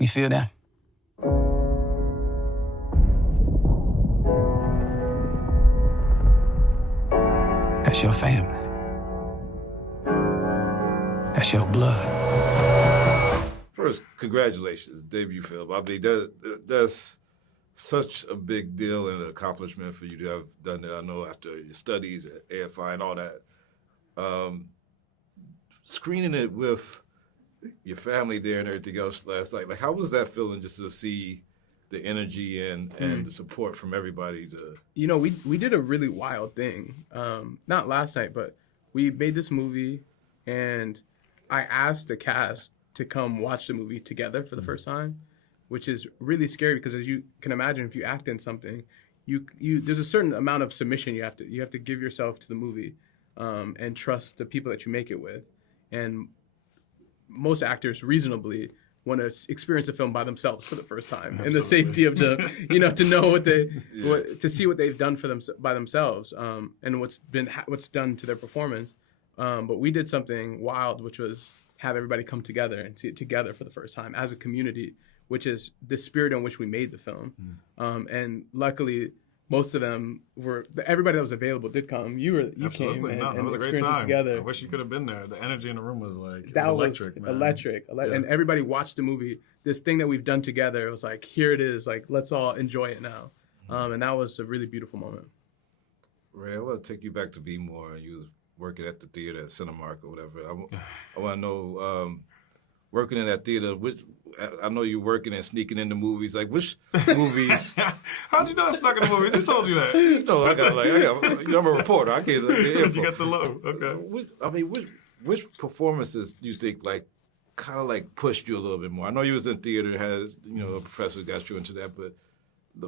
You feel that? That's your family. That's your blood. First, congratulations, debut film. I mean, that's such a big deal and an accomplishment for you to have done that. I know after your studies at AFI and all that. Screening it with your family there and everything else last night, like how was that feeling just to see the energy and the support from everybody? You know, we did a really wild thing. Not last night, but we made this movie and I asked the cast to come watch the movie together for the first time, which is really scary because as you can imagine, if you act in something, you there's a certain amount of submission you have to give yourself to the movie and trust the people that you make it with. And most actors reasonably want to experience a film by themselves for the first time. Absolutely. In the safety of the, to know to see what they've done for them by themselves and what's done to their performance. But we did something wild, which was have everybody come together and see it together for the first time as a community, which is the spirit in which we made the film. And luckily, most of them everybody that was available did come. You came and it was a great time. Together. I wish you could have been there. The energy in the room was electric. Yeah. And everybody watched the movie. This thing that we've done together, it was like, here it is. Like, let's all enjoy it now. And that was a really beautiful moment. Ray, I want to take you back to B-More. You was working at the theater at Cinemark or whatever. I want to know, working in that theater, I know you're working and sneaking into movies. Like, which movies? How'd you know I snuck in the movies? Who told you that? I'm a reporter. I can't get You got the low. Okay. Which performances do you think kind of pushed you a little bit more? I know you was in theater, had a professor got you into that, but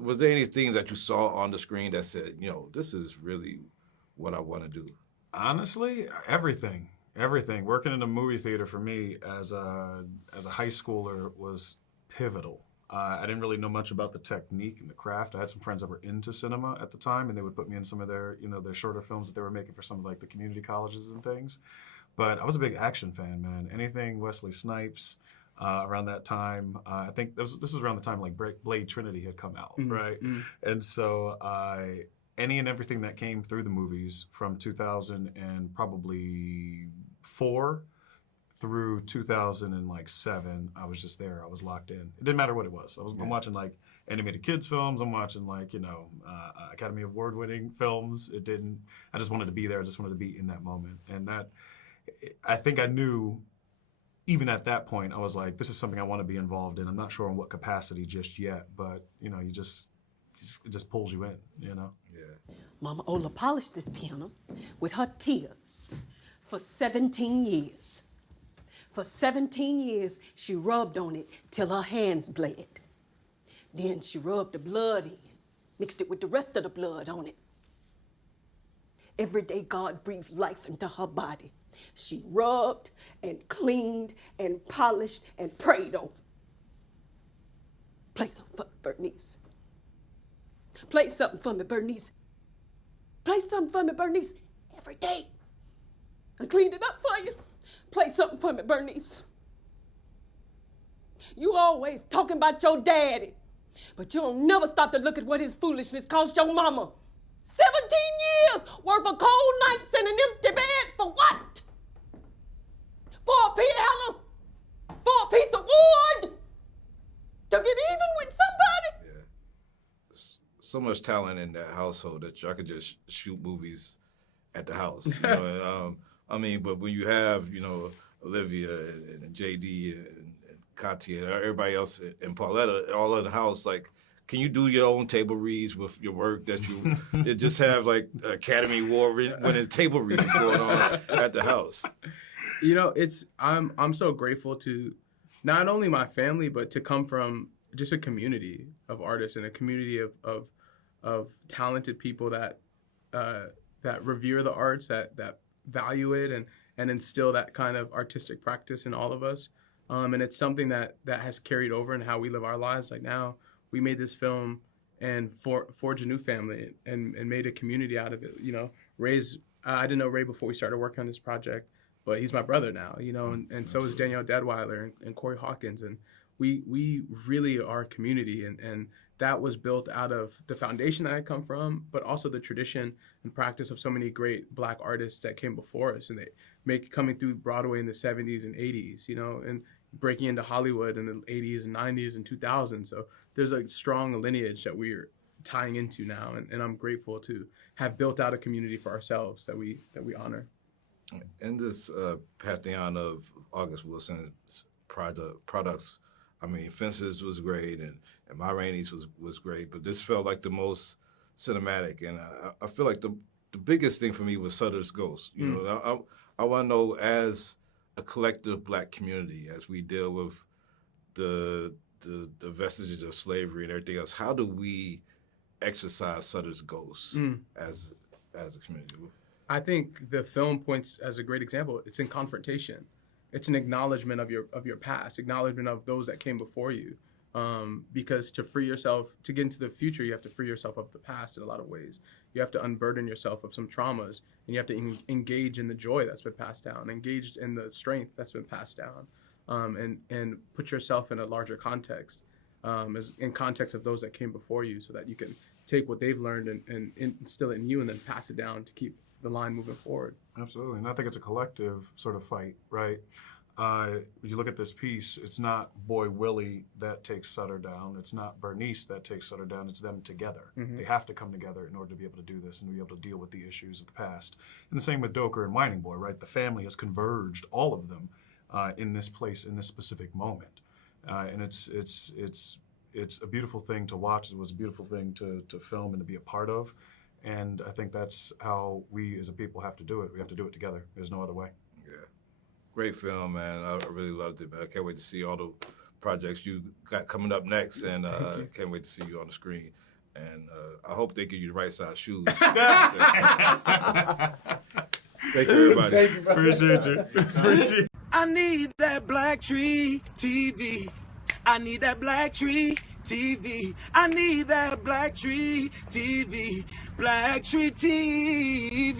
was there any things that you saw on the screen that said, this is really what I want to do? Honestly, everything. Working in a movie theater for me as a high schooler was pivotal. I didn't really know much about the technique and the craft. I had some friends that were into cinema at the time, and they would put me in some of their shorter films that they were making for some of the community colleges and things. But I was a big action fan, man. Anything Wesley Snipes around that time. I think this was around the time Blade Trinity had come out, right? And so any and everything that came through the movies from 2000 and probably 4 through 2007, I was just there. I was locked in. It didn't matter what it was. I'm watching animated kids films. I'm watching Academy Award-winning films. I just wanted to be there. I just wanted to be in that moment. And that, I think I knew, even at that point, I was like, this is something I want to be involved in. I'm not sure in what capacity just yet, but it just pulls you in, Yeah. Mama Ola polished this piano with her tears for 17 years. For 17 years, she rubbed on it till her hands bled. Then she rubbed the blood in, mixed it with the rest of the blood on it. Every day God breathed life into her body. She rubbed and cleaned and polished and prayed over. Play something for me, Berniece. Play something for me, Berniece. Play something for me, Bernice, every day. I cleaned it up for you. Play something for me, Bernice. You always talking about your daddy, but you don't never stop to look at what his foolishness cost your mama. 17 years worth of cold nights and an empty bed for what? For a piano? For a piece of wood? To get even with somebody? Yeah. So much talent in that household that y'all could just shoot movies at the house. But when you have, Olivia and JD and Katya and everybody else and Pauletta all in the house, can you do your own table reads with your work that you just have Academy Award winning table reads going on at the house? I'm so grateful to not only my family, but to come from just a community of artists and a community of talented people that revere the arts, that value it and instill that kind of artistic practice in all of us. And it's something that has carried over in how we live our lives. Like now, we made this film and forged a new family and made a community out of it. I didn't know Ray before we started working on this project, but he's my brother now, and so is Danielle Deadwyler and Corey Hawkins. And we really are a community, and that was built out of the foundation that I come from, but also the tradition and practice of so many great Black artists that came before us, and they coming through Broadway in the 70s and 80s, you know, and breaking into Hollywood in the 80s and 90s and 2000s. So there's a strong lineage that we're tying into now, and I'm grateful to have built out a community for ourselves that we honor. In this pantheon of August Wilson's products, I mean, Fences was great, and Ma Rainey's was great, but this felt like the most cinematic, and I feel like the biggest thing for me was Sutter's Ghost. You know, I want to know, as a collective Black community, as we deal with the vestiges of slavery and everything else, how do we exercise Sutter's Ghost as a community? I think the film points as a great example. It's in confrontation. It's an acknowledgement of your past, acknowledgement of those that came before you. Because to free yourself, to get into the future, you have to free yourself of the past in a lot of ways. You have to unburden yourself of some traumas, and you have to engage in the joy that's been passed down, engaged in the strength that's been passed down, and put yourself in a larger context, as in context of those that came before you, so that you can take what they've learned and instill it in you, and then pass it down to keep the line moving forward. Absolutely, and I think it's a collective sort of fight, right? You look at this piece, it's not Boy Willie that takes Sutter down, it's not Berniece that takes Sutter down, it's them together. They have to come together in order to be able to do this and to be able to deal with the issues of the past. And the same with Doker and Whining Boy, right? The family has converged, all of them, in this place, in this specific moment. And it's a beautiful thing to watch. It was a beautiful thing to film and to be a part of. And I think that's how we as a people have to do it. We have to do it together. There's no other way. Yeah. Great film, man. I really loved it, man. I can't wait to see all the projects you got coming up next, and can't wait to see you on the screen. And I hope they give you the right size shoes. Thank you, everybody. Thank you, Appreciate you. Appreciate you. I need that BlackTree TV. I need that BlackTree TV. I need that BlackTree TV. BlackTree TV.